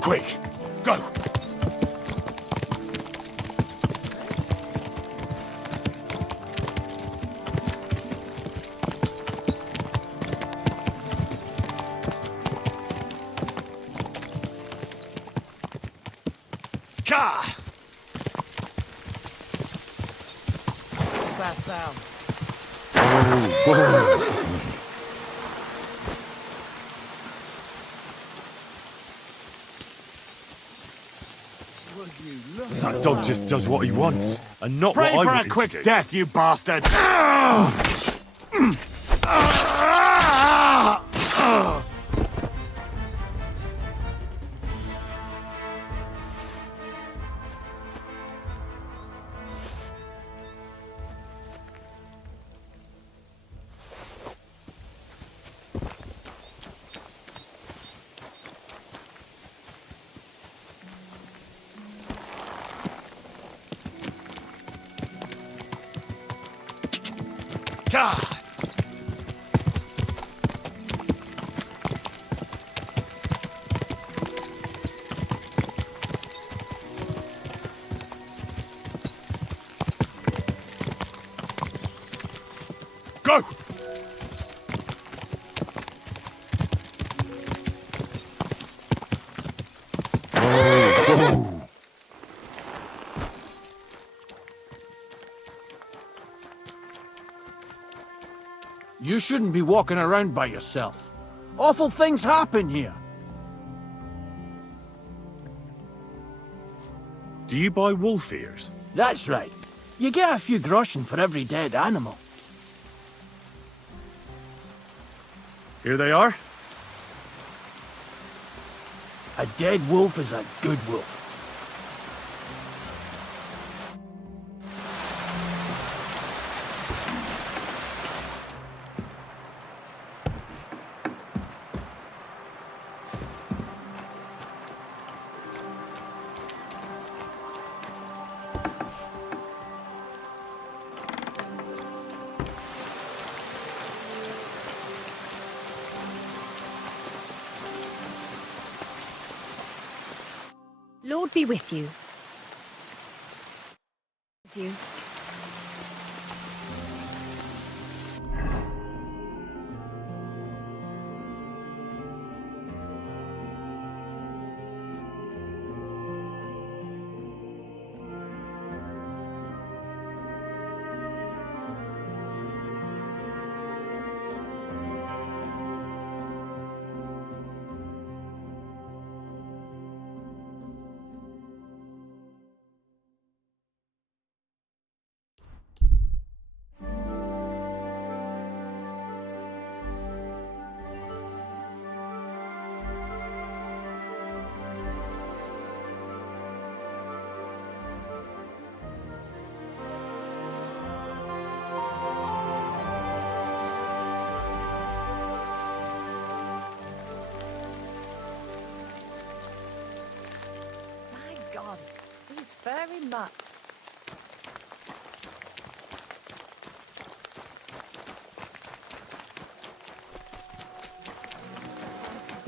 Quick, go! Car! What's that sound? That dog just does what he wants, and not Pray what for I a want him quick to do. death, you bastard! Car! Go! You shouldn't be walking around by yourself. Awful things happen here. Do you buy wolf ears? That's right. You get a few groschen for every dead animal. Here they are. A dead wolf is a good wolf. Lord be with you. With you. God, these furry mutts.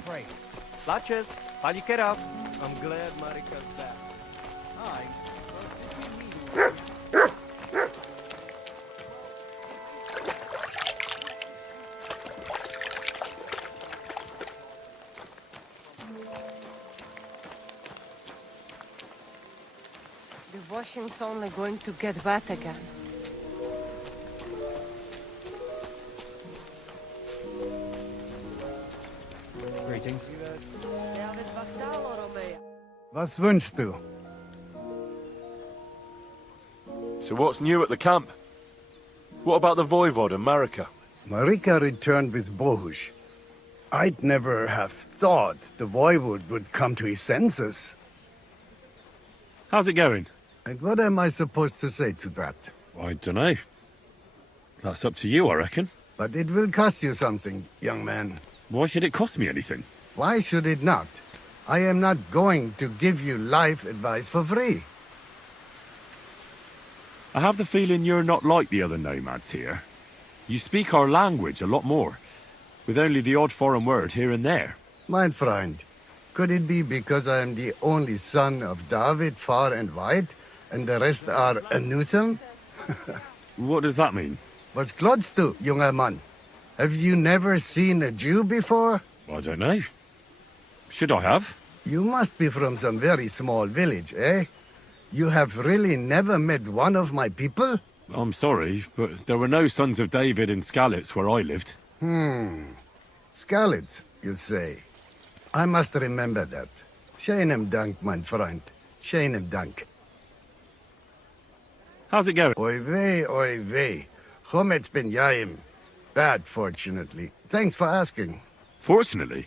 Praised. Latches, how you get up? I'm glad Marika's back. Hi. The washing's only going to get wet again. Greetings. Was wünschst du? So what's new at the camp? What about the Voivod and Marika? Marika returned with Bohush. I'd never have thought the Voivod would come to his senses. How's it going? And what am I supposed to say to that? I dunno. That's up to you, I reckon. But it will cost you something, young man. Why should it cost me anything? Why should it not? I am not going to give you life advice for free. I have the feeling you're not like the other nomads here. You speak our language a lot more, with only the odd foreign word here and there. Mein Freund, Could it be because I am the only son of David far and wide, and the rest are Anusum? What does that mean? Was klotzt du, junger Mann? Have you never seen a Jew before? I don't know. Should I have? You must be from some very small village, eh? You have really never met one of my people? I'm sorry, but there were no sons of David in Skalitz where I lived. Skalitz, you say? I must remember that. Schönem Dank, mein Freund. Schönem Dank. How's it going? Oy vey. Chometz ben Yaim. Bad, fortunately. Thanks for asking. Fortunately?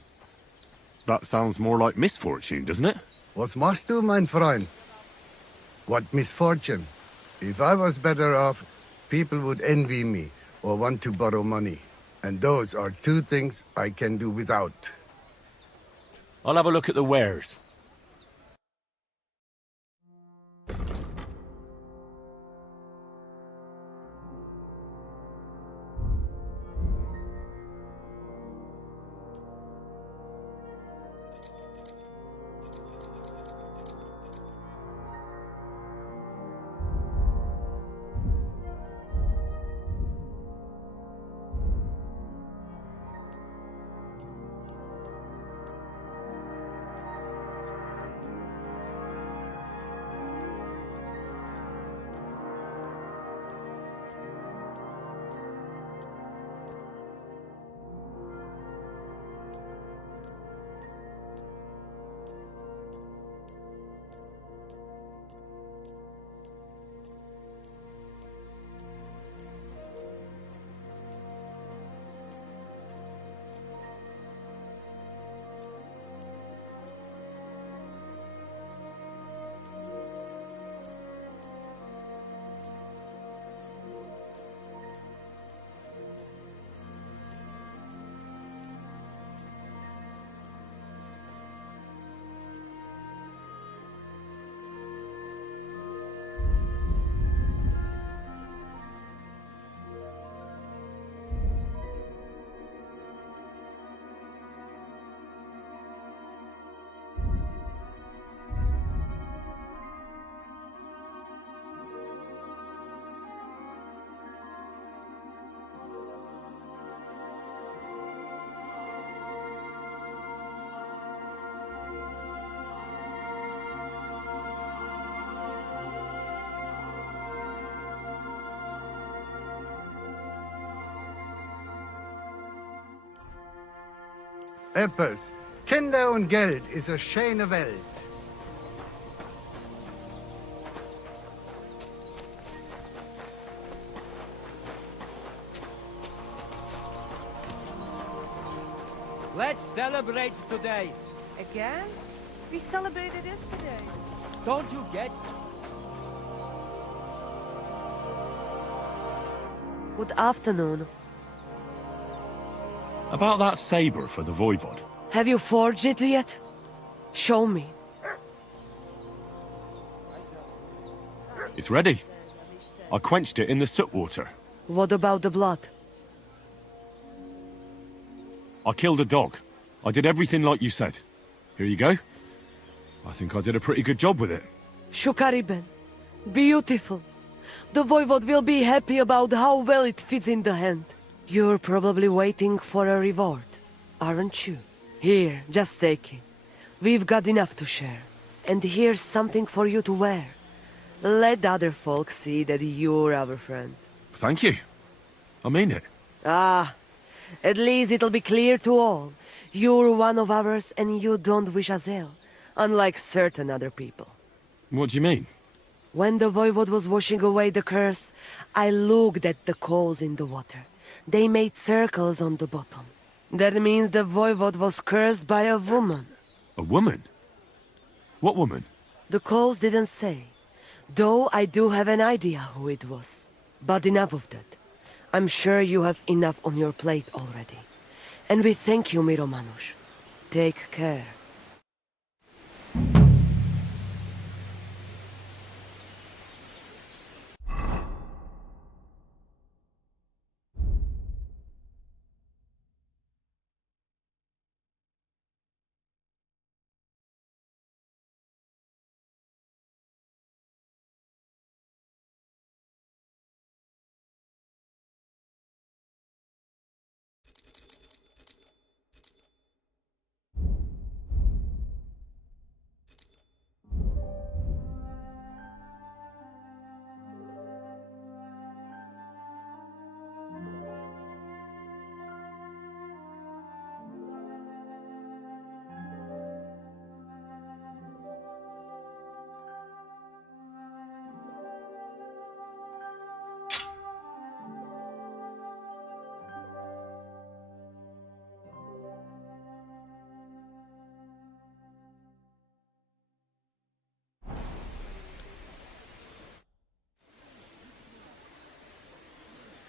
That sounds more like misfortune, doesn't it? Was machst du, mein Freund? What misfortune? If I was better off, people would envy me or want to borrow money. And those are two things I can do without. I'll have a look at the wares. Eppes, Kinder und Geld ist eine schöne Welt. Let's celebrate today. Again? We celebrated yesterday. Don't you get? Good afternoon. About that saber for the Voivod. Have you forged it yet? Show me. It's ready. I quenched it in the soot water. What about the blood? I killed a dog. I did everything like you said. Here you go. I think I did a pretty good job with it. Shukariben. Beautiful. The Voivod will be happy about how well it fits in the hand. You're probably waiting for a reward, aren't you? Here, just take it. We've got enough to share. And here's something for you to wear. Let other folk see that you're our friend. Thank you. I mean it. Ah, at least it'll be clear to all. You're one of ours and you don't wish us ill, unlike certain other people. What do you mean? When the Voivod was washing away the curse, I looked at the coals in the water. They made circles on the bottom. That means the Voivod was cursed by a woman. A woman? What woman? The coals didn't say, though I do have an idea who it was. But enough of that. I'm sure you have enough on your plate already. And we thank you, Miromanush. Take care.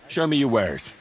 Show me your wares.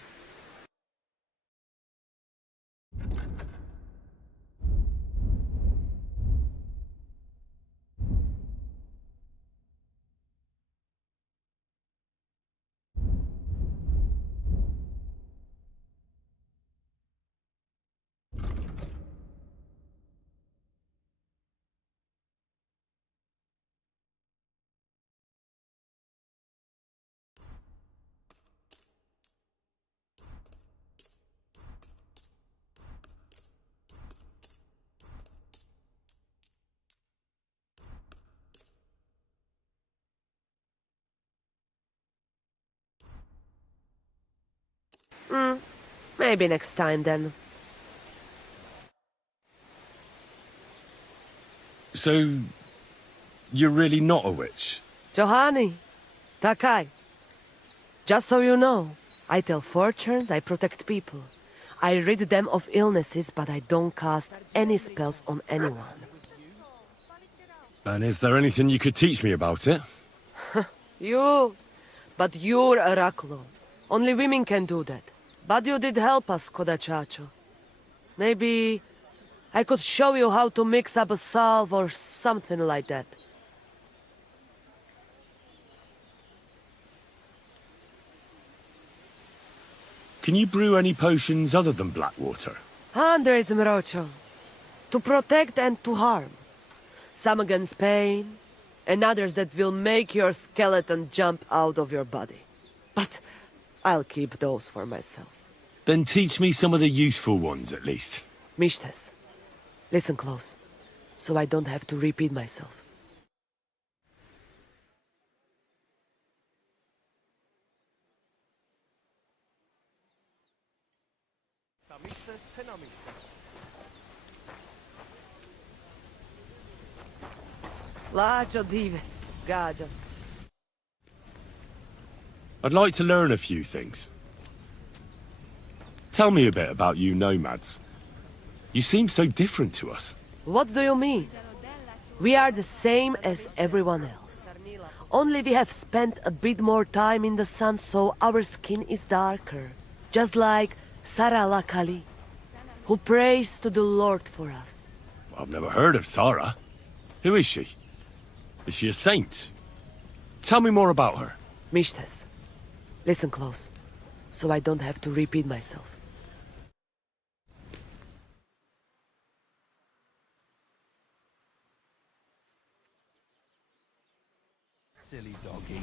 Maybe next time then. So, you're really not a witch? Johani, Takai. Just so you know, I tell fortunes, I protect people. I rid them of illnesses, but I don't cast any spells on anyone. And is there anything you could teach me about it? But you're Oraculo. Only women can do that. But you did help us, Kodachacho. Maybe I could show you how to mix up a salve or something like that. Can you brew any potions other than black water? Hundreds, Mrocho. To protect and to harm. Some against pain, and others that will make your skeleton jump out of your body. But I'll keep those for myself. Then teach me some of the useful ones, at least. Mishtes, listen close, so I don't have to repeat myself. Lacho dives, Gaja. I'd like to learn a few things. Tell me a bit about you nomads. You seem so different to us. What do you mean? We are the same as everyone else. Only we have spent a bit more time in the sun, so our skin is darker. Just like Sarah Lakali, who prays to the Lord for us. I've never heard of Sarah. Who is she? Is she a saint? Tell me more about her. Mishtes, listen close, so I don't have to repeat myself. Silly doggy.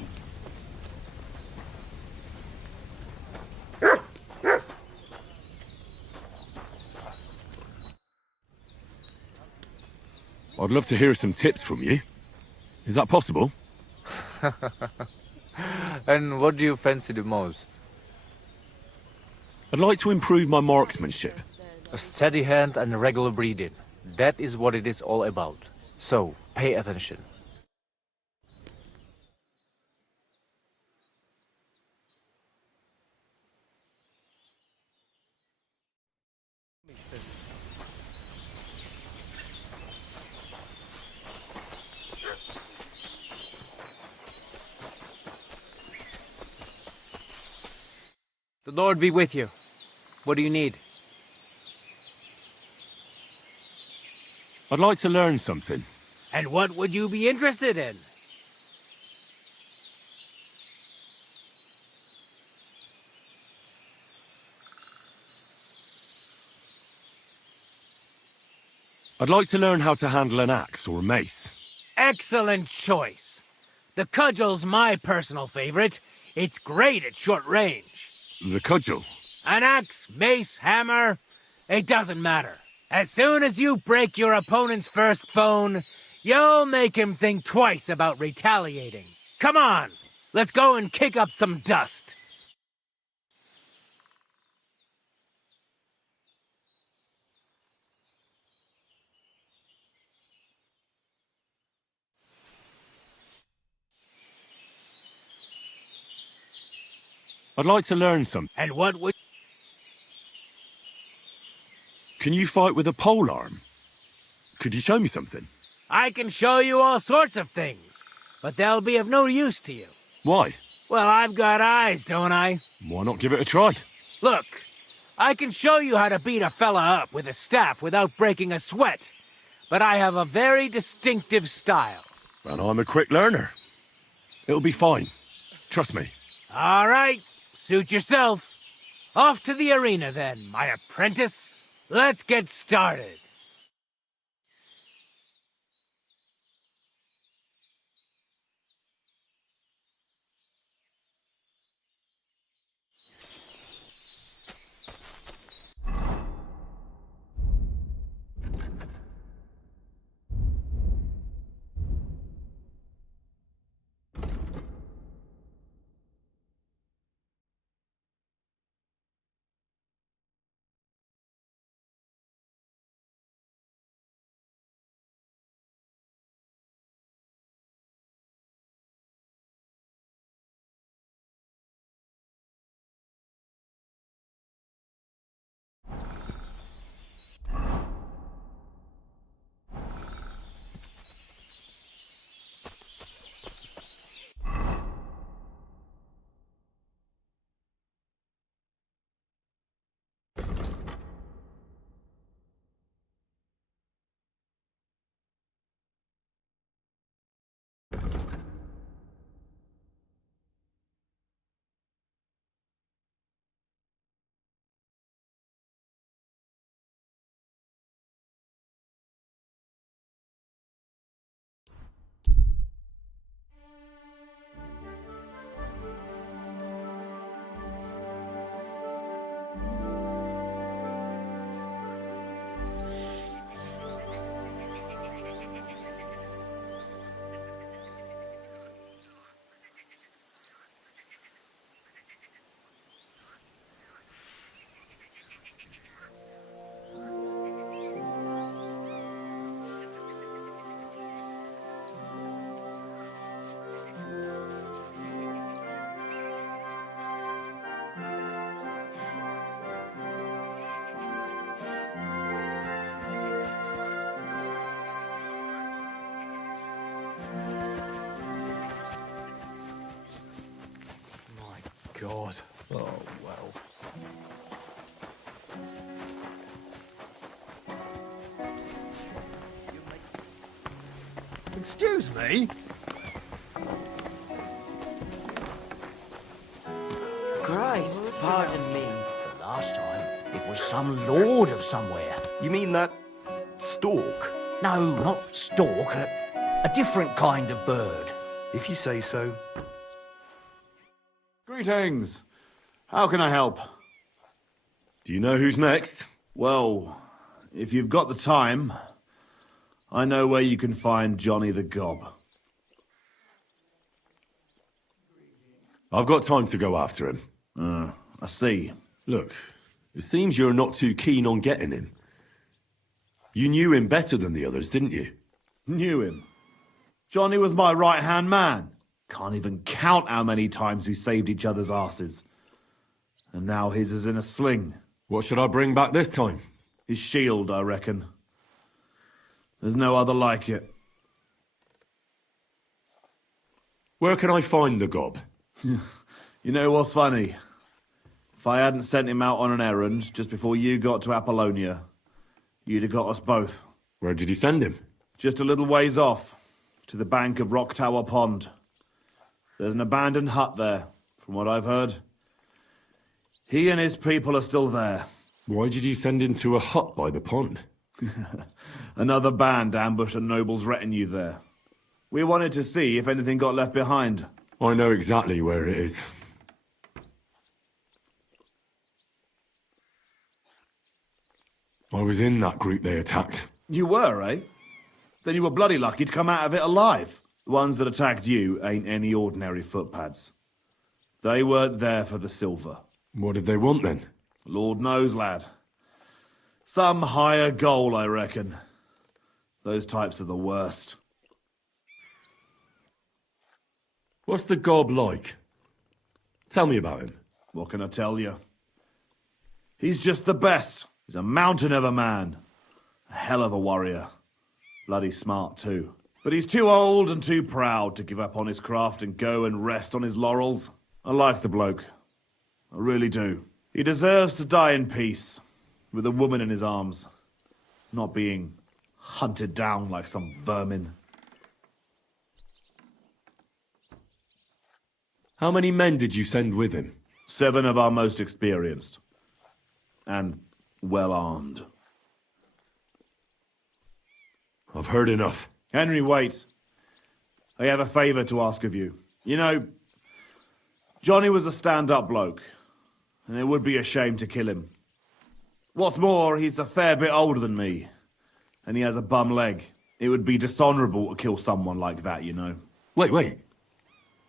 I'd love to hear some tips from you. Is that possible? And what do you fancy the most? I'd like to improve my marksmanship. A steady hand and regular breathing. That is what it is all about. So, pay attention. The Lord be with you. What do you need? I'd like to learn something. And what would you be interested in? I'd like to learn how to handle an axe or a mace. Excellent choice. The cudgel's my personal favorite. It's great at short range. The cudgel. An axe, mace, hammer, it doesn't matter. As soon as you break your opponent's first bone, you'll make him think twice about retaliating. Come on, let's go and kick up some dust. I'd like to learn something. And what would... Can you fight with a pole arm? Could you show me something? I can show you all sorts of things, but they'll be of no use to you. Why? Well, I've got eyes, don't I? Why not give it a try? Look, I can show you how to beat a fella up with a staff without breaking a sweat. But I have a very distinctive style. And I'm a quick learner. It'll be fine. Trust me. All right, suit yourself. Off to the arena then, my apprentice. Let's get started. God. Oh, well. Excuse me? Christ, pardon me. The last time, it was some lord of somewhere. You mean that stork? No, not stork, a different kind of bird. If you say so. Greetings. How can I help? Do you know who's next? Well, if you've got the time, I know where you can find Johnny the Gob. I've got time to go after him. I see. Look, it seems you're not too keen on getting him. You knew him better than the others, didn't you? Knew him. Johnny was my right-hand man. Can't even count how many times we saved each other's asses. And now his is in a sling. What should I bring back this time? His shield, I reckon. There's no other like it. Where can I find the gob? You know what's funny? If I hadn't sent him out on an errand just before you got to Apollonia, you'd have got us both. Where did he send him? Just a little ways off, to the bank of Rock Tower Pond. There's an abandoned hut there, from what I've heard. He and his people are still there. Why did you send him to a hut by the pond? Another band ambushed a noble's retinue there. We wanted to see if anything got left behind. I know exactly where it is. I was in that group they attacked. You were, eh? Then you were bloody lucky to come out of it alive. The ones that attacked you ain't any ordinary footpads. They weren't there for the silver. What did they want then? Lord knows, lad. Some higher goal, I reckon. Those types are the worst. What's the gob like? Tell me about him. What can I tell you? He's just the best. He's a mountain of a man. A hell of a warrior. Bloody smart, too. But he's too old and too proud to give up on his craft and go and rest on his laurels. I like the bloke. I really do. He deserves to die in peace, with a woman in his arms, not being hunted down like some vermin. How many men did you send with him? 7 of our most experienced. And well armed. I've heard enough. Henry, wait. I have a favour to ask of you. You know, Johnny was a stand-up bloke, and it would be a shame to kill him. What's more, he's a fair bit older than me, and he has a bum leg. It would be dishonourable to kill someone like that, you know. Wait.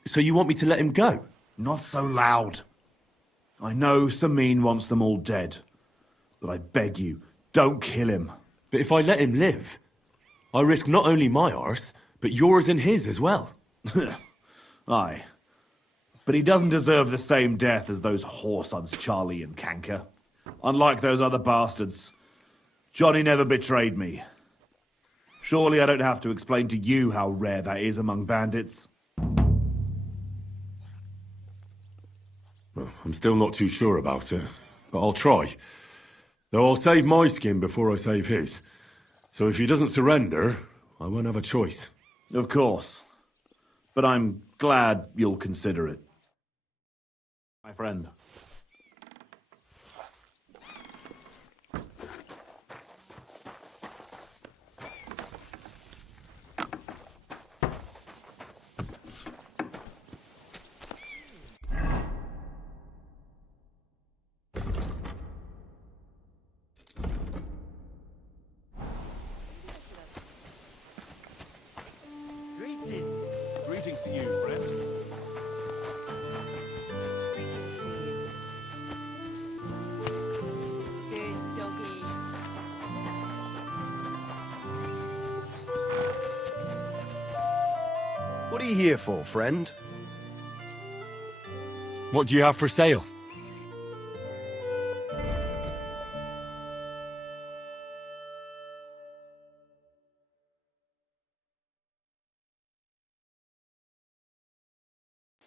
So you want me to let him go? Not so loud. I know Samin wants them all dead, but I beg you, don't kill him. But if I let him live, I risk not only my arse, but yours and his as well. Aye. But he doesn't deserve the same death as those whoresons Charlie and Canker. Unlike those other bastards, Johnny never betrayed me. Surely I don't have to explain to you how rare that is among bandits. Well, I'm still not too sure about it, but I'll try. Though I'll save my skin before I save his. So if he doesn't surrender, I won't have a choice. Of course. But I'm glad you'll consider it. My friend. Greetings to you, friend. Good doggy. What are you here for, friend? What do you have for sale?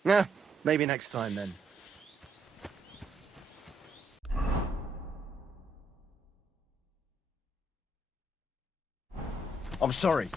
Yeah, maybe next time then. I'm sorry.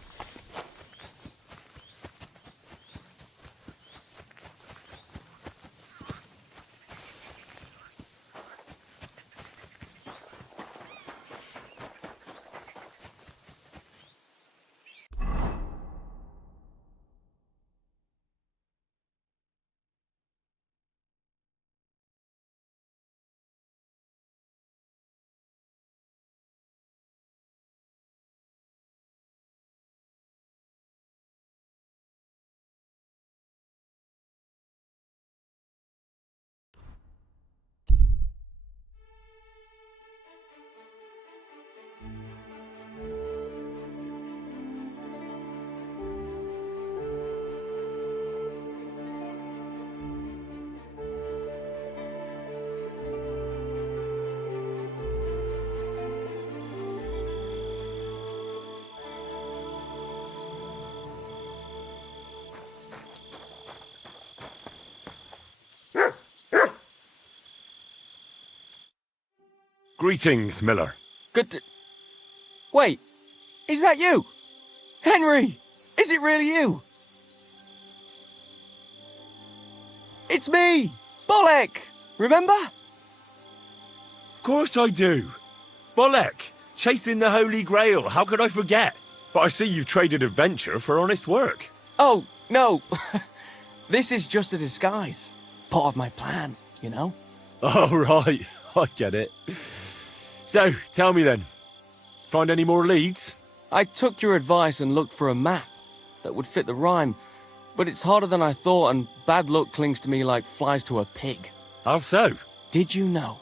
Greetings, Miller. Good. Wait, is that you? Henry! Is it really you? It's me! Bolek! Remember? Of course I do. Bolek, chasing the Holy Grail, how could I forget? But I see you've traded adventure for honest work. Oh, no. This is just a disguise. Part of my plan, you know? Oh, right. I get it. So, tell me then. Find any more leads? I took your advice and looked for a map that would fit the rhyme, but it's harder than I thought and bad luck clings to me like flies to a pig. How so? Did you know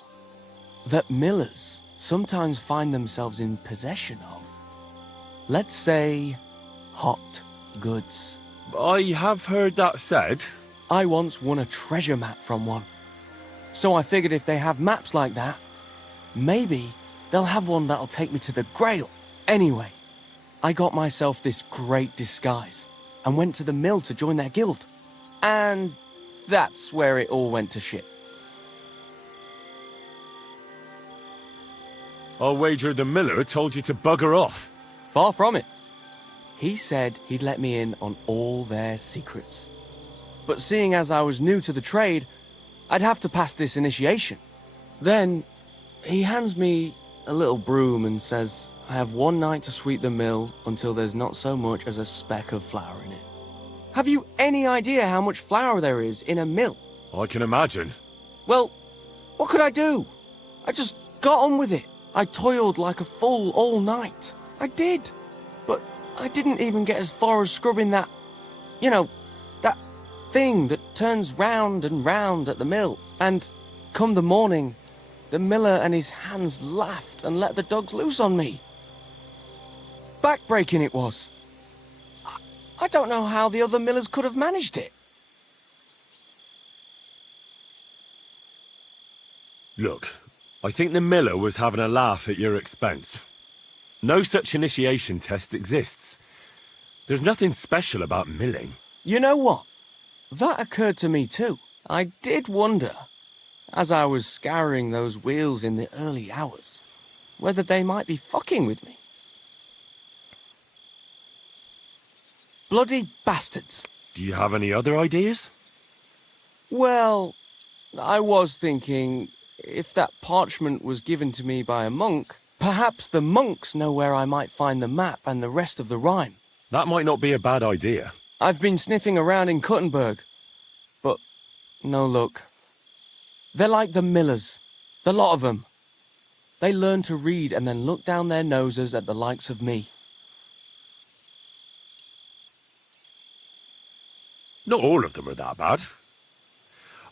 that millers sometimes find themselves in possession of, let's say, hot goods? I have heard that said. I once won a treasure map from one. So I figured if they have maps like that, maybe they'll have one that'll take me to the Grail. Anyway, I got myself this great disguise and went to the mill to join their guild. And That's where it all went to shit. I'll wager the miller told you to bugger off. Far from it. He said he'd let me in on all their secrets. But seeing as I was new to the trade, I'd have to pass this initiation. Then, he hands me a little broom and says I have one night to sweep the mill until there's not so much as a speck of flour in it. Have you any idea how much flour there is in a mill? I can imagine. Well, what could I do? I just got on with it. I toiled like a fool all night. I did. But I didn't even get as far as scrubbing that, you know, that thing that turns round and round at the mill. And come the morning, the miller and his hands laughed and let the dogs loose on me. Backbreaking it was. I don't know how the other millers could have managed it. Look, I think the miller was having a laugh at your expense. No such initiation test exists. There's nothing special about milling. You know what? That occurred to me too. I did wonder, as I was scouring those wheels in the early hours, whether they might be fucking with me. Bloody bastards. Do you have any other ideas? Well, I was thinking, if that parchment was given to me by a monk, perhaps the monks know where I might find the map and the rest of the rhyme. That might not be a bad idea. I've been sniffing around in Kuttenberg, but no luck. They're like the millers, the lot of them. They learn to read and then look down their noses at the likes of me. Not all of them are that bad.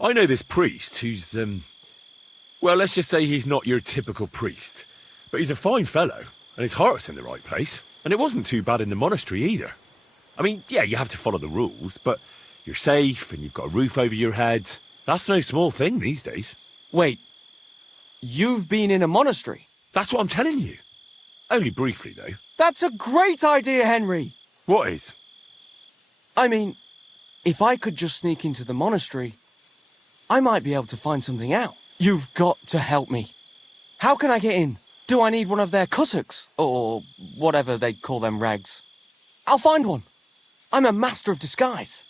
I know this priest who's, well, let's just say he's not your typical priest. But he's a fine fellow, and his heart's in the right place. And it wasn't too bad in the monastery either. I mean, yeah, you have to follow the rules, but you're safe and you've got a roof over your head. That's no small thing these days. Wait, you've been in a monastery? That's what I'm telling you. Only briefly, though. That's a great idea, Henry! What is? I mean, if I could just sneak into the monastery, I might be able to find something out. You've got to help me. How can I get in? Do I need one of their kutuks? Or whatever they call them rags? I'll find one. I'm a master of disguise.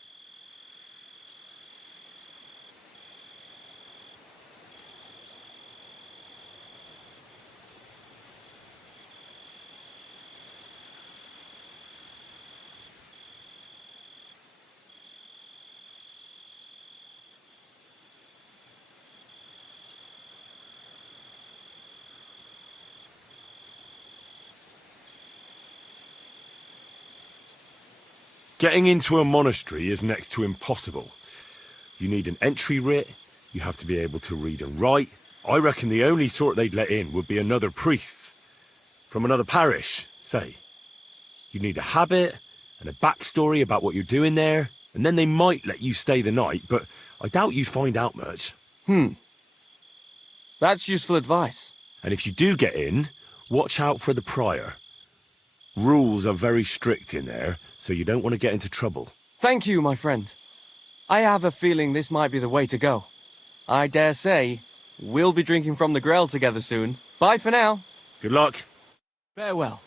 Getting into a monastery is next to impossible. You need an entry writ, you have to be able to read and write. I reckon the only sort they'd let in would be another priest. From another parish, say. You need a habit and a backstory about what you're doing there, and then they might let you stay the night, but I doubt you'd find out much. That's useful advice. And if you do get in, watch out for the prior. Rules are very strict in there, so you don't want to get into trouble. Thank you, my friend. I have a feeling this might be the way to go. I dare say, we'll be drinking from the Grail together soon. Bye for now. Good luck. Farewell.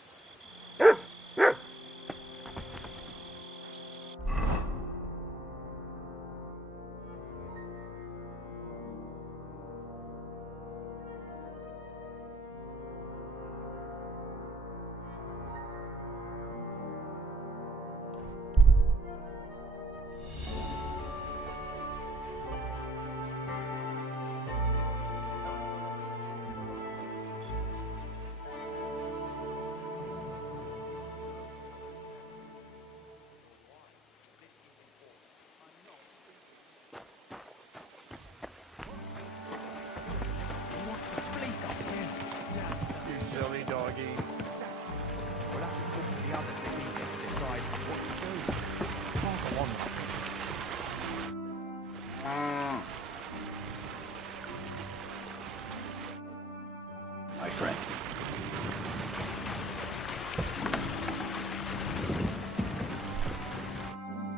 My friend.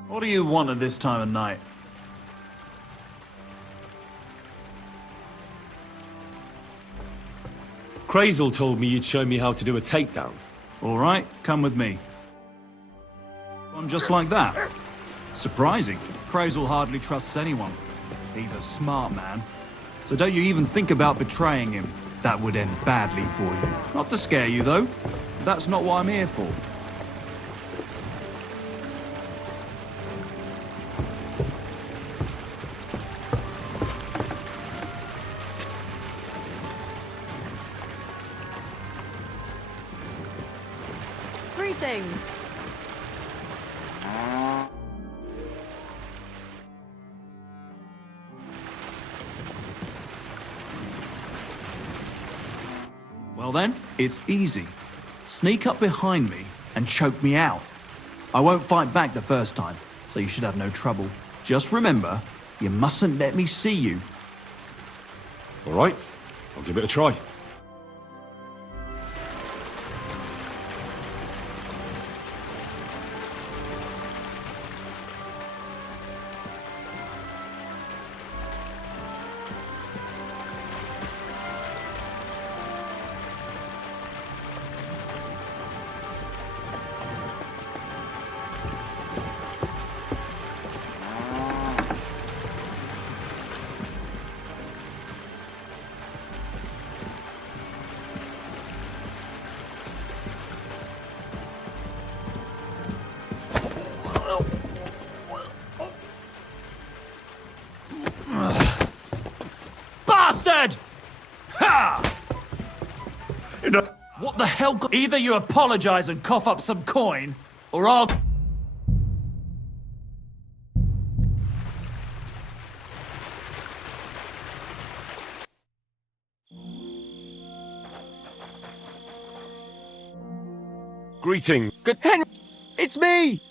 What do you want at this time of night? Crazel told me you'd show me how to do a takedown. All right, come with me. One just like that. Surprising. Crazel hardly trusts anyone. He's a smart man. So don't you even think about betraying him. That would end badly for you. Not to scare you, though. That's not what I'm here for. Greetings. Well then, it's easy. Sneak up behind me and choke me out. I won't fight back the first time, so you should have no trouble. Just remember, you mustn't let me see you. All right, I'll give it a try. Bastard! Ha! What the hell? Either you apologize and cough up some coin, or I'll... Greeting. Good Henry! It's me!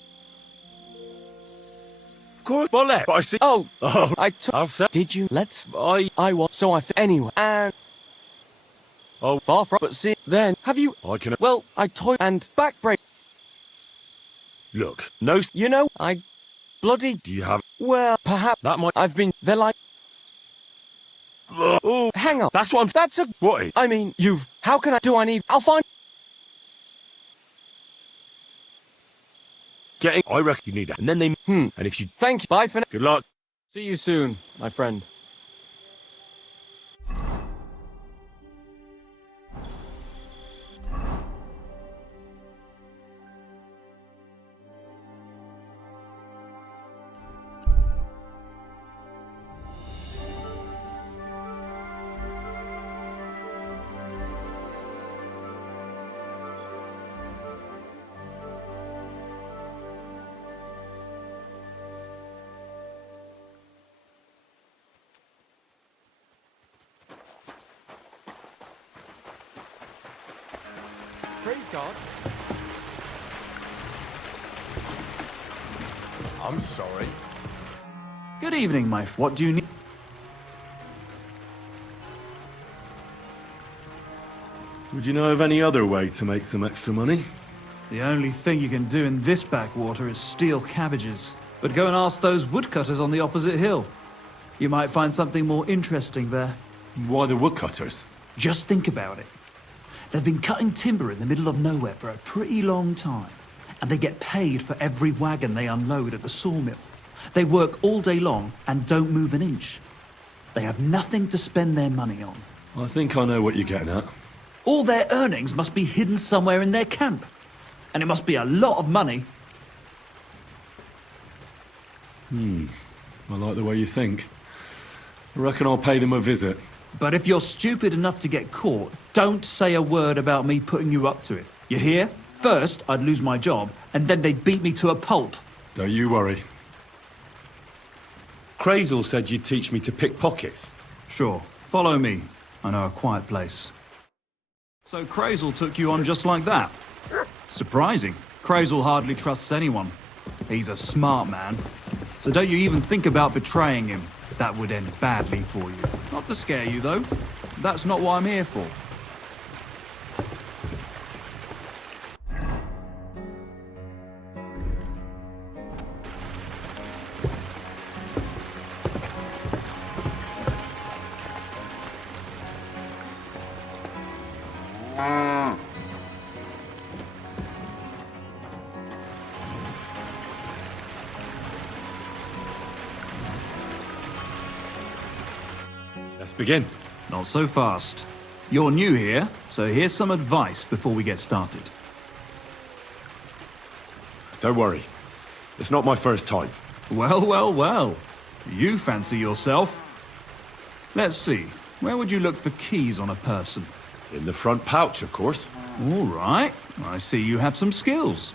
Of course, but I see. Oh, Oh, I took... I'll say. Did you? I want... So I... Anyway, and... Oh, Far from... But see, then, have you... I can. Well, I toy... And back break... Look, no. You know, I... Bloody... Do you have? Well, perhaps... That might. I've been... They're like... Oh, Hang on. that's what I'm. That's a... What? I mean, you've... How can I... Do I need... I'll find... Getting. I reckon you need it. And then they. And if you. Thank you. Bye for now. Good luck. See you soon, my friend. Praise God. I'm sorry. Good evening, my friend. What do you need? Would you know of any other way to make some extra money? The only thing you can do in this backwater is steal cabbages. But go and ask those woodcutters on the opposite hill. You might find something more interesting there. Why the woodcutters? Just think about it. They've been cutting timber in the middle of nowhere for a pretty long time, and they get paid for every wagon they unload at the sawmill. They work all day long and don't move an inch. They have nothing to spend their money on. I think I know what you're getting at. All their earnings must be hidden somewhere in their camp, and it must be a lot of money. I like the way you think. I reckon I'll pay them a visit. But if you're stupid enough to get caught, don't say a word about me putting you up to it. You hear? First, I'd lose my job, and then they'd beat me to a pulp. Don't you worry. Crazel said you'd teach me to pick pockets. Sure. Follow me. I know a quiet place. So Crazel took you on just like that? Surprising. Crazel hardly trusts anyone. He's a smart man. So don't you even think about betraying him. That would end badly for you. Not to scare you, though. That's not what I'm here for. Let's begin. Not so fast. You're new here, so here's some advice before we get started. Don't worry. It's not my first time. Well, well, well. You fancy yourself. Let's see. Where would you look for keys on a person? In the front pouch, of course. All right. I see you have some skills.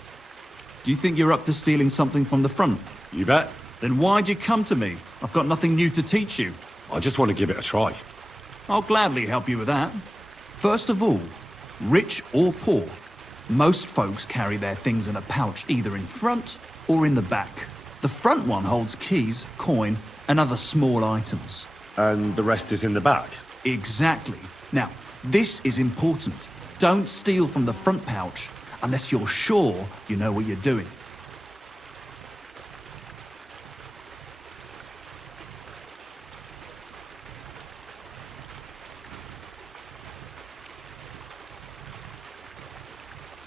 Do you think you're up to stealing something from the front? You bet. Then why'd you come to me? I've got nothing new to teach you. I just want to give it a try. I'll gladly help you with that. First of all, rich or poor, most folks carry their things in a pouch either in front or in the back. The front one holds keys, coin, and other small items. And the rest is in the back? Exactly. Now, this is important. Don't steal from the front pouch unless you're sure you know what you're doing.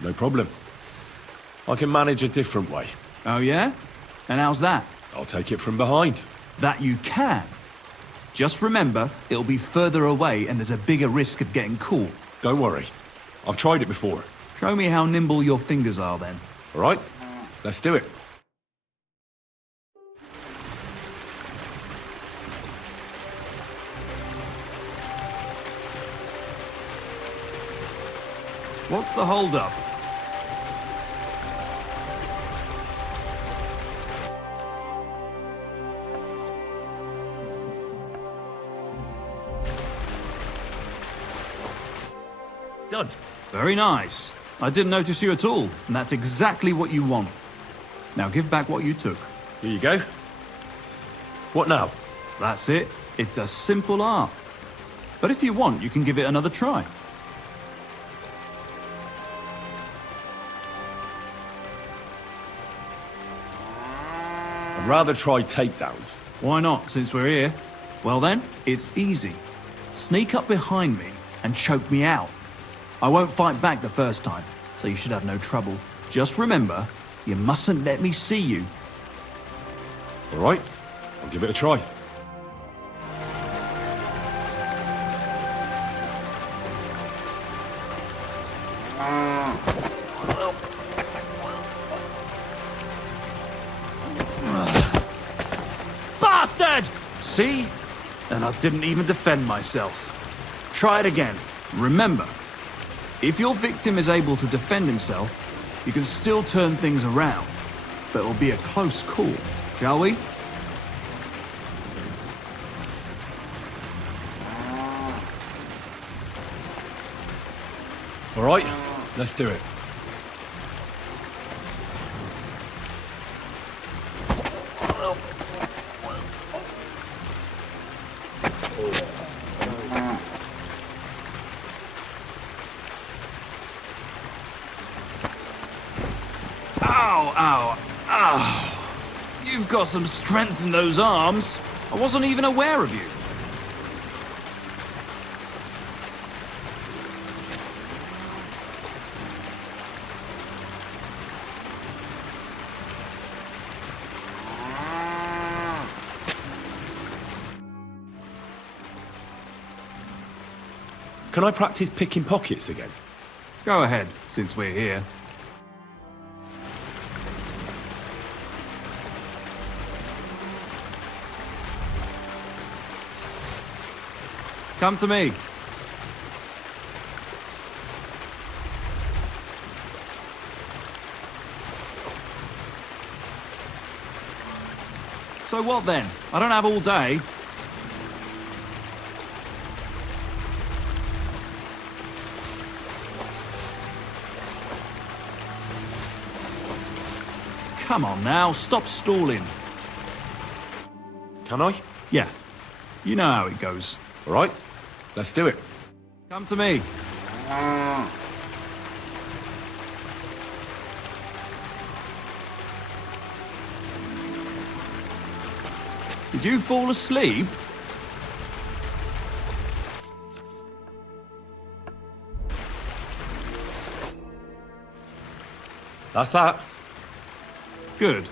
No problem. I can manage a different way. Oh yeah? And how's that? I'll take it from behind. That you can. Just remember, it'll be further away and there's a bigger risk of getting caught. Don't worry. I've tried it before. Show me how nimble your fingers are then. All right? Let's do it. What's the hold-up? Done. Very nice. I didn't notice you at all, and that's exactly what you want. Now give back what you took. Here you go. What now? That's it. It's a simple art. But if you want, you can give it another try. I'd rather try takedowns. Why not, since we're here? Well then, it's easy. Sneak up behind me and choke me out. I won't fight back the first time, so you should have no trouble. Just remember, you mustn't let me see you. All right, I'll give it a try. Bastard! See? And I didn't even defend myself. Try it again. Remember, if your victim is able to defend himself, you can still turn things around. But it'll be a close call, shall we? All right, let's do it. Ow, ow, ow. You've got some strength in those arms. I wasn't even aware of you. Can I practice picking pockets again? Go ahead, since we're here. Come to me. So what then? I don't have all day. Come on now, stop stalling. Can I? Yeah, you know how it goes. All right, let's do it. Come to me. Did you fall asleep? That's that. Good.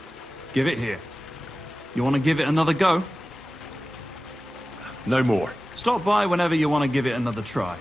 Give it here. You want to give it another go? No more. Stop by whenever you want to give it another try.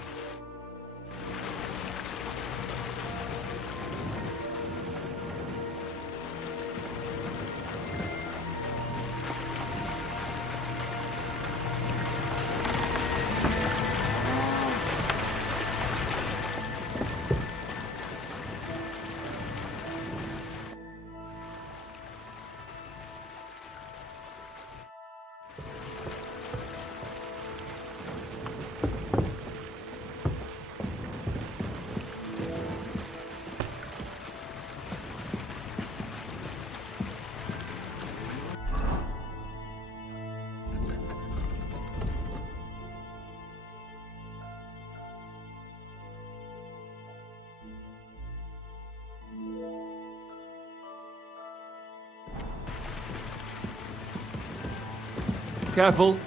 Careful. May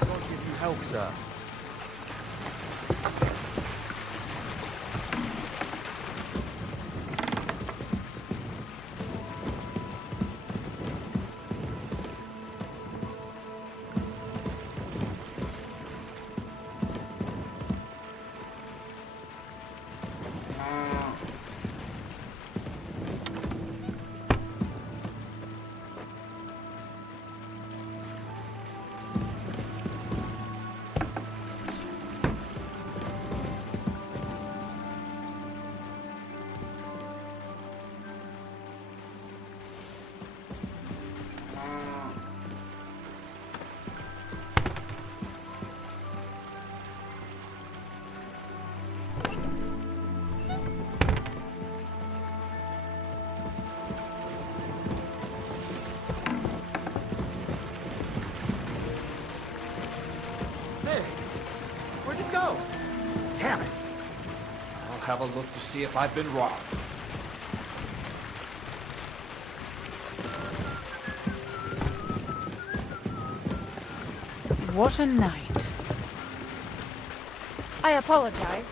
God give you health, sir. Where'd it go? Damn it. I'll have a look to see if I've been robbed. What a night. I apologize.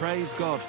Praise God.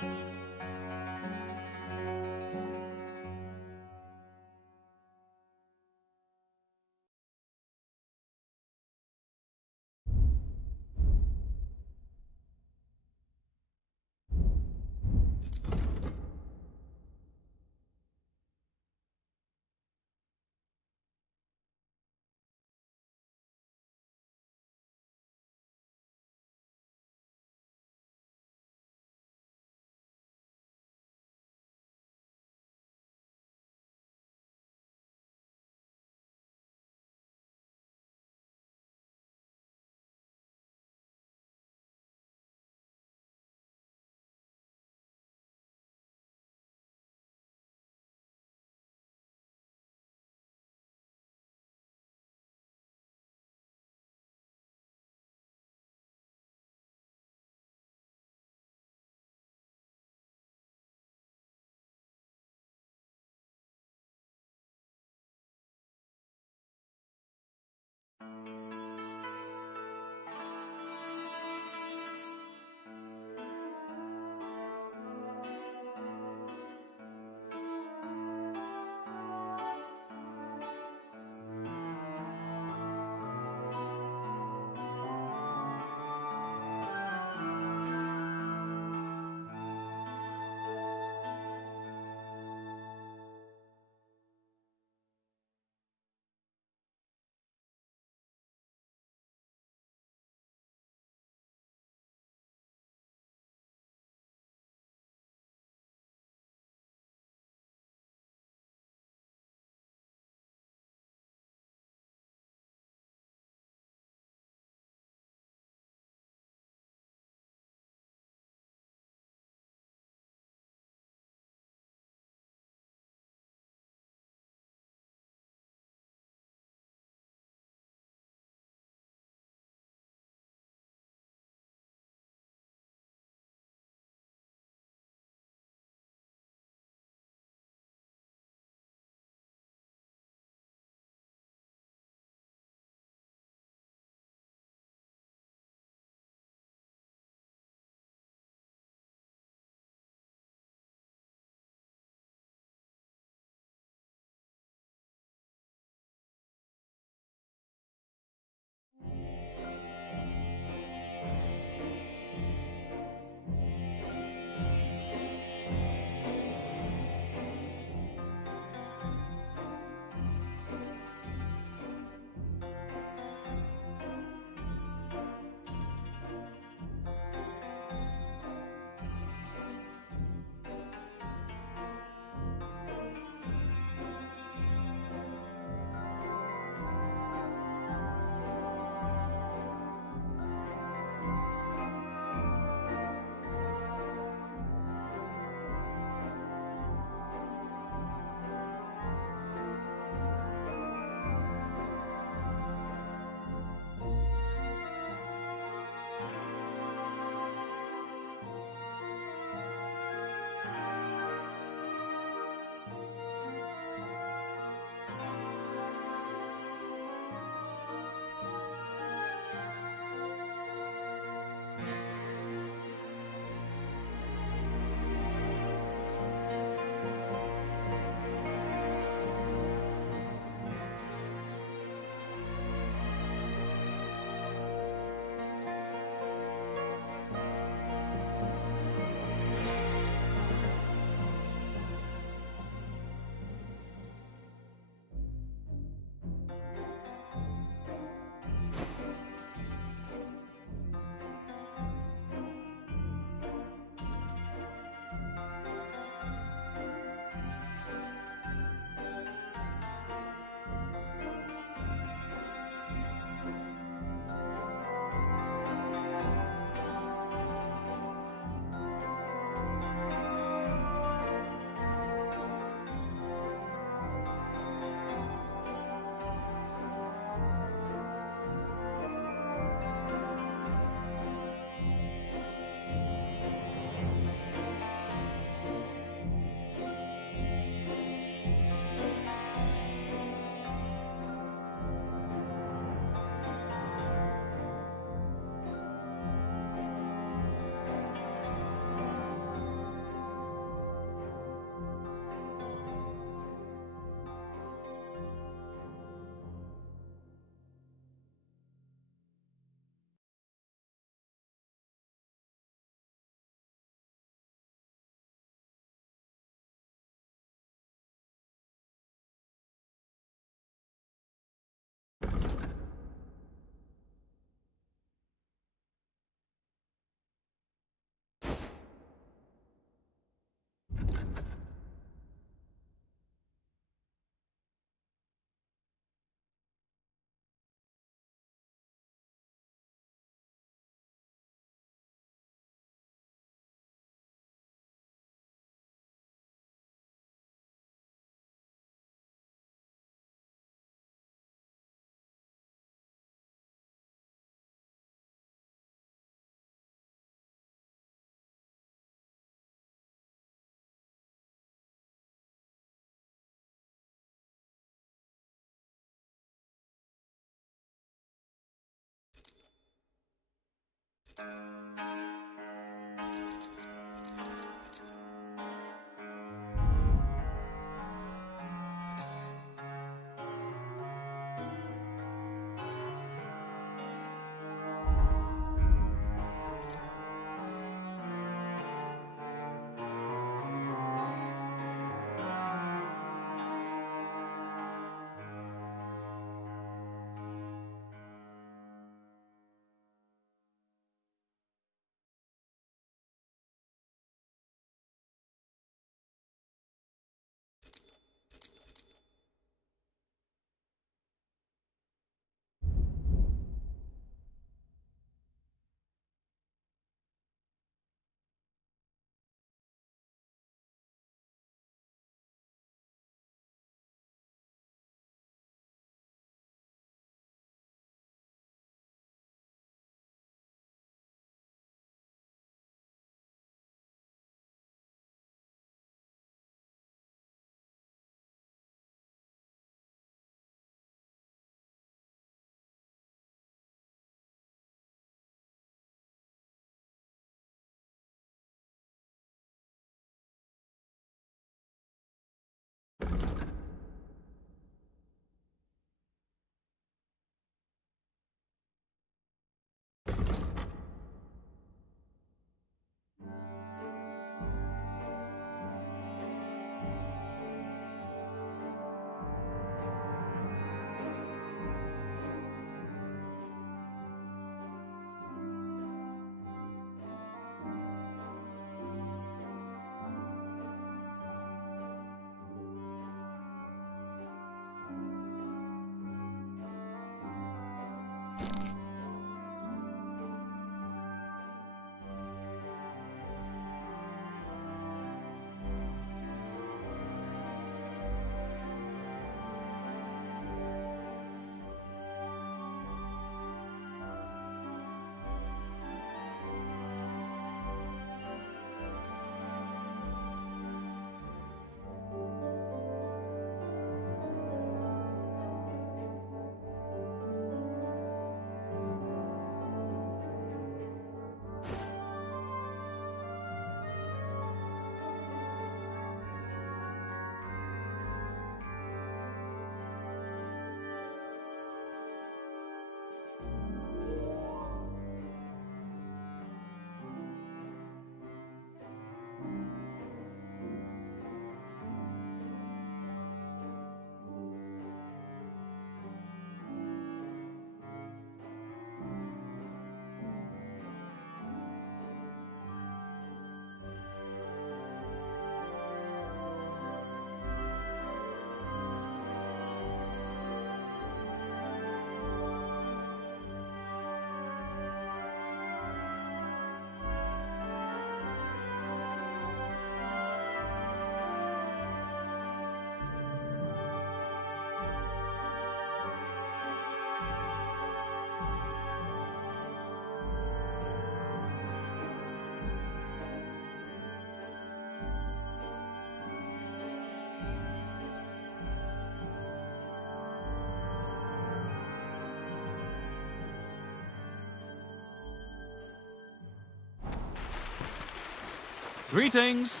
Greetings!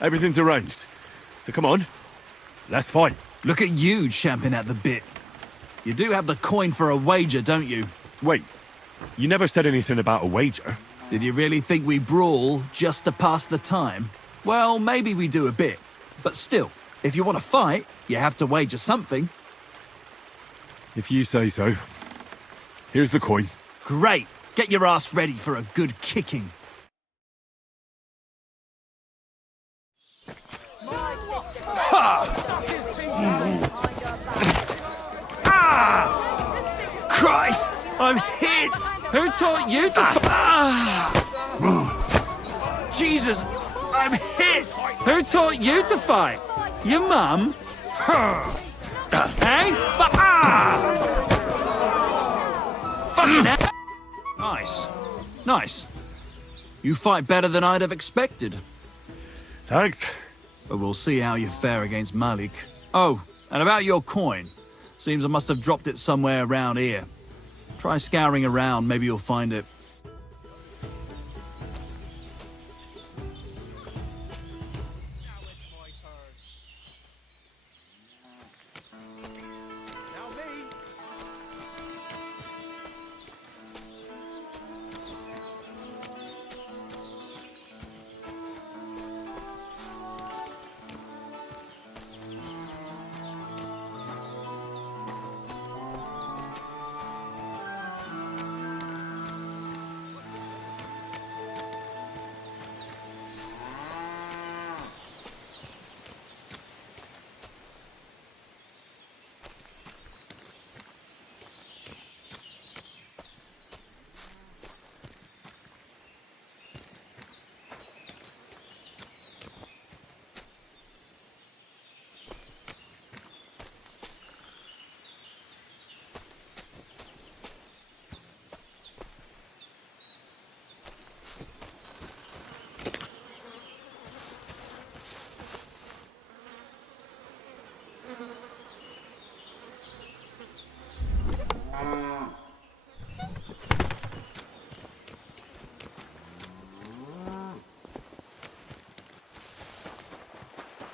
Everything's arranged. So come on, let's fight. Look at you champing at the bit. You do have the coin for a wager, don't you? Wait, you never said anything about a wager. Did you really think we brawl just to pass the time? Well, maybe we do a bit. But still, if you want to fight, you have to wager something. If you say so. Here's the coin. Great! Get your ass ready for a good kicking. Ah! Christ! I'm hit! Who taught you to Jesus! I'm hit! Who taught you to fight? Your mum? Hey? Fucking hell! Nice. Nice. You fight better than I'd have expected. Thanks. But we'll see how you fare against Malik. Oh, And about your coin. Seems I must have dropped it somewhere around here. Try scouring around, maybe you'll find it.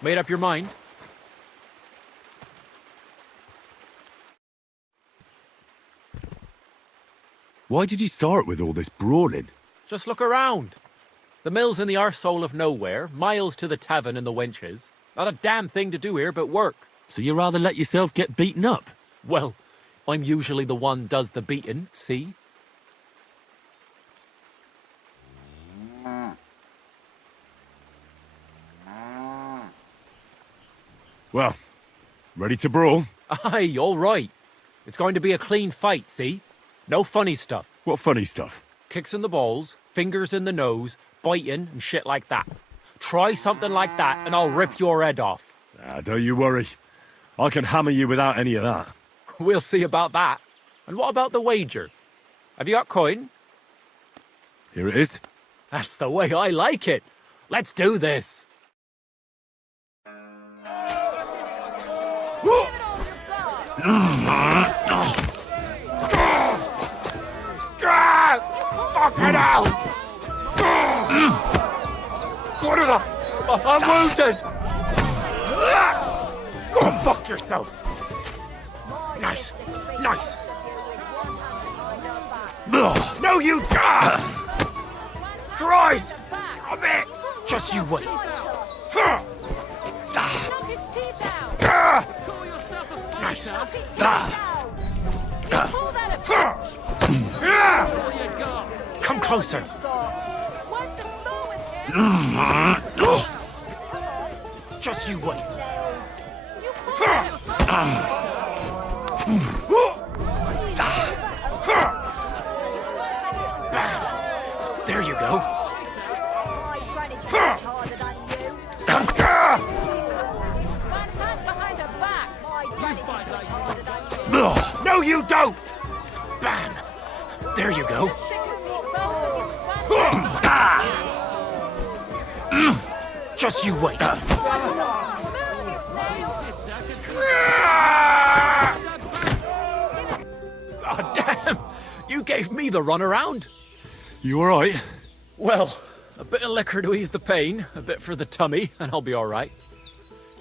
Made up your mind? Why did you start with all this brawling? Just look around. The mill's in the arsehole of nowhere, miles to the tavern and the wenches. Not a damn thing to do here but work. So you rather let yourself get beaten up? Well, I'm usually the one does the beating, see? Well, ready to brawl? Aye, all right. It's going to be a clean fight, see? No funny stuff. What funny stuff? Kicks in the balls, fingers in the nose, biting and shit like that. Try something like that and I'll rip your head off. Don't you worry. I can hammer you without any of that. We'll see about that. And what about the wager? Have you got coin? Here it is. That's the way I like it. Let's do this. Fucking hell! I'm wounded! Go fuck yourself! Nice, nice! No, you don't! Christ! A bit! Just you wait! Nice! Nice! Come closer! Just you wait! There you go! No, you don't! Bam! There you go! Just you wait! Oh, damn! You gave me the runaround! You alright? Well, a bit of liquor to ease the pain, a bit for the tummy, and I'll be alright.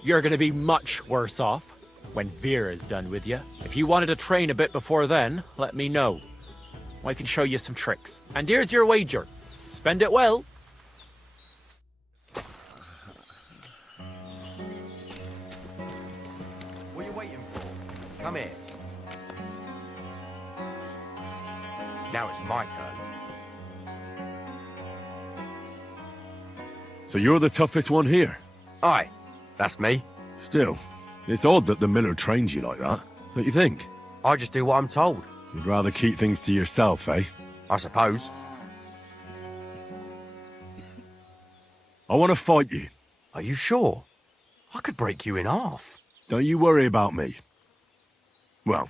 You're gonna be much worse off when Vera's done with you. If you wanted to train a bit before then, let me know. I can show you some tricks. And here's your wager. Spend it well. What are you waiting for? Come here. Now it's my turn. So you're the toughest one here? Aye, that's me. Still, it's odd that the miller trains you like that, don't you think? I just do what I'm told. You'd rather keep things to yourself, eh? I suppose. I want to fight you. Are you sure? I could break you in half. Don't you worry about me. Well,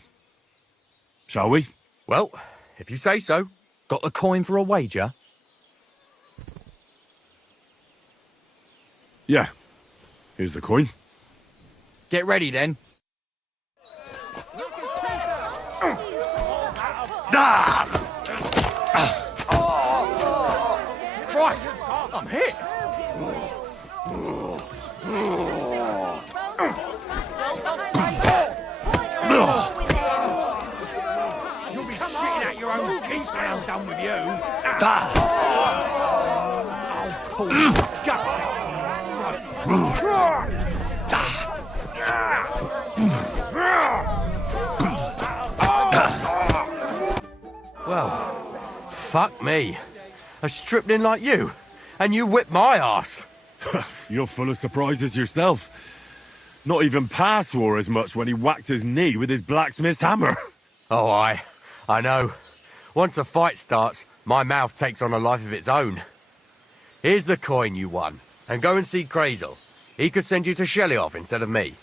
shall we? Well, if you say so. Got the coin for a wager? Yeah. Here's the coin. Get ready then. Christ! I'm hit! You'll be shitting at your own teeth when I'm done with you. Pull your guts Well, fuck me. I stripped in like you, and you whipped my ass. You're full of surprises yourself. Not even Pa swore as much when he whacked his knee with his blacksmith's hammer. Oh, I know. Once a fight starts, my mouth takes on a life of its own. Here's the coin you won, and go and see Crazel. He could send you to Shelioff instead of me.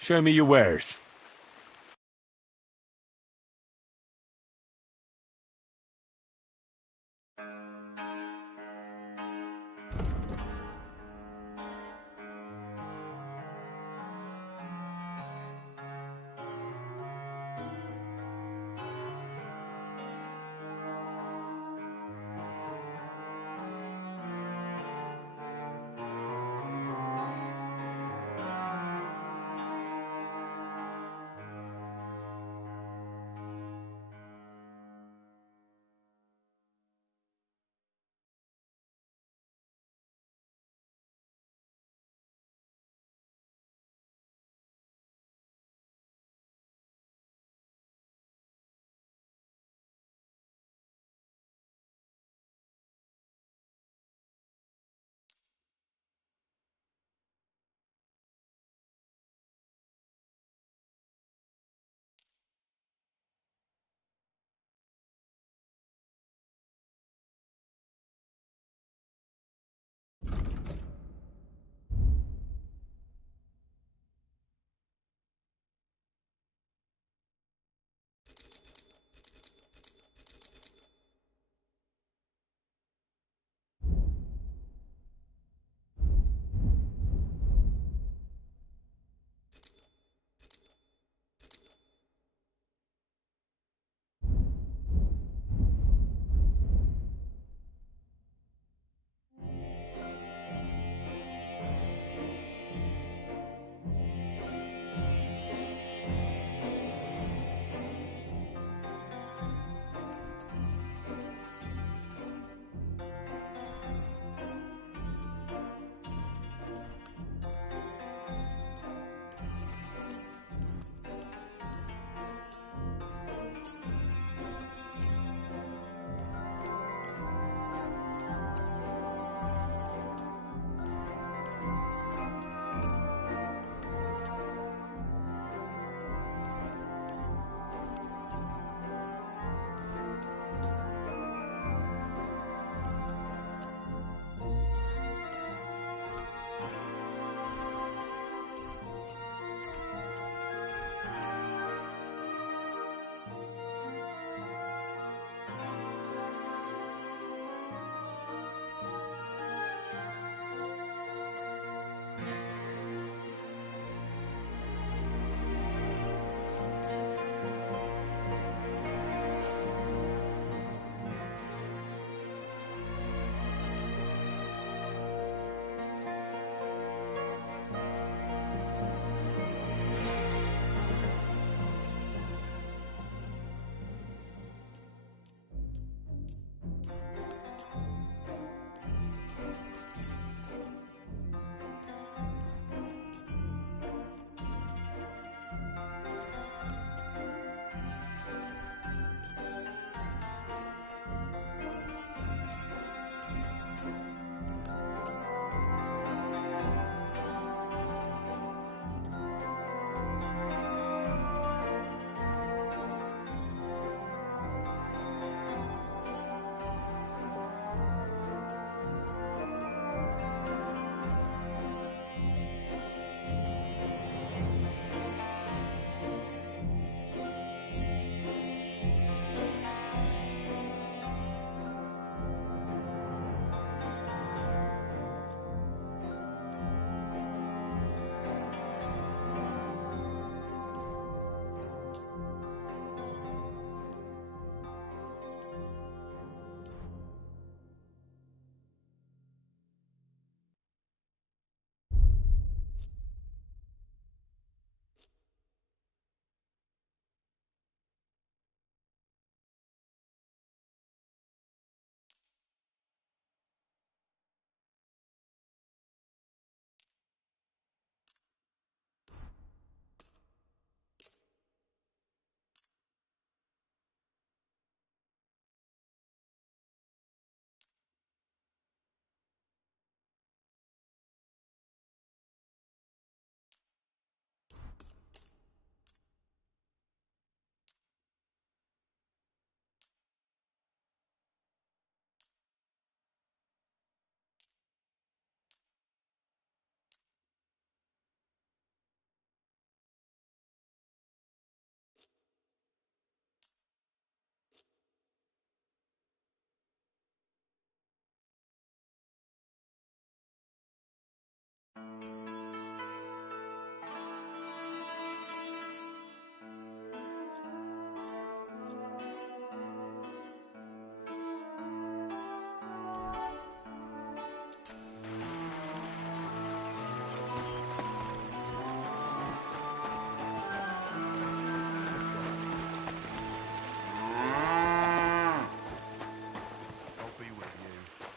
Show me your wares.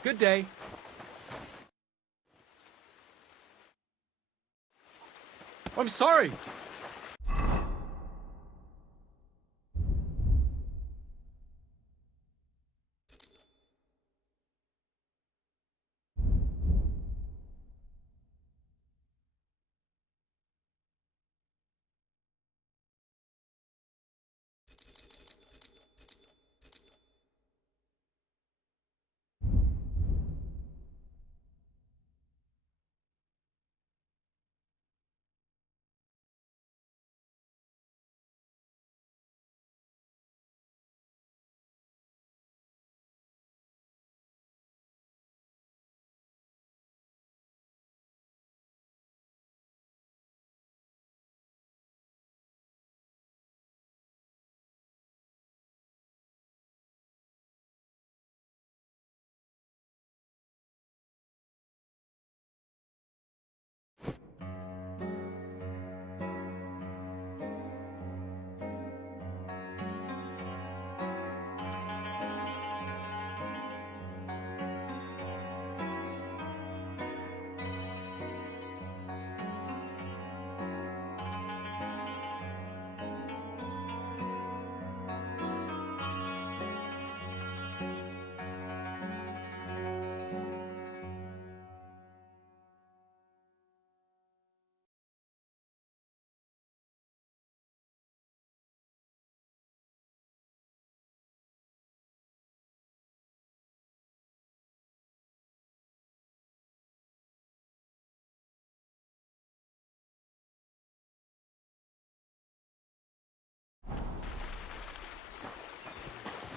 Good day. I'm sorry.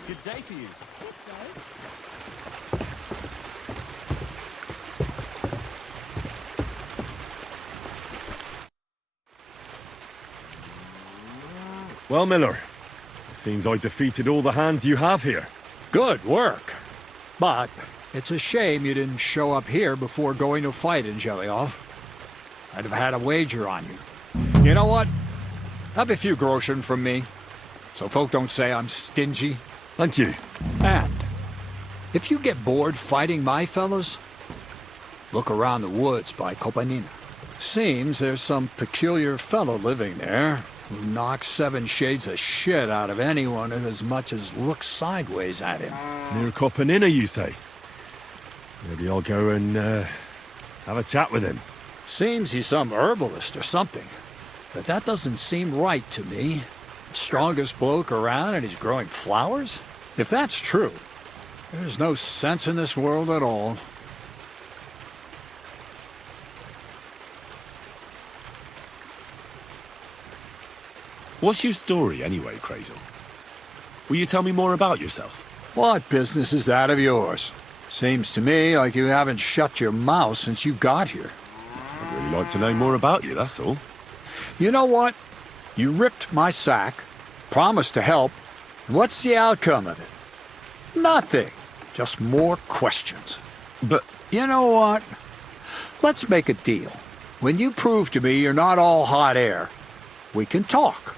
Good day to you. Well, Miller, it seems I defeated all the hands you have here. Good work. But it's a shame you didn't show up here before going to fight in Gelioff. I'd have had a wager on you. You know what? Have a few groschen from me, so folk don't say I'm stingy. Thank you. And if you get bored fighting my fellows, look around the woods by Kopanina. Seems there's some peculiar fellow living there who knocks 7 shades of shit out of anyone who as much as looks sideways at him. Near Kopanina, you say? Maybe I'll go and have a chat with him. Seems he's some herbalist or something, but that doesn't seem right to me. The strongest bloke around and he's growing flowers? If that's true, there's no sense in this world at all. What's your story anyway, Crazel? Will you tell me more about yourself? What business is that of yours? Seems to me like you haven't shut your mouth since you got here. I'd really like to know more about you, that's all. You know what? You ripped my sack, promised to help. What's the outcome of it? Nothing. Just more questions. But... You know what? Let's make a deal. When you prove to me you're not all hot air, we can talk.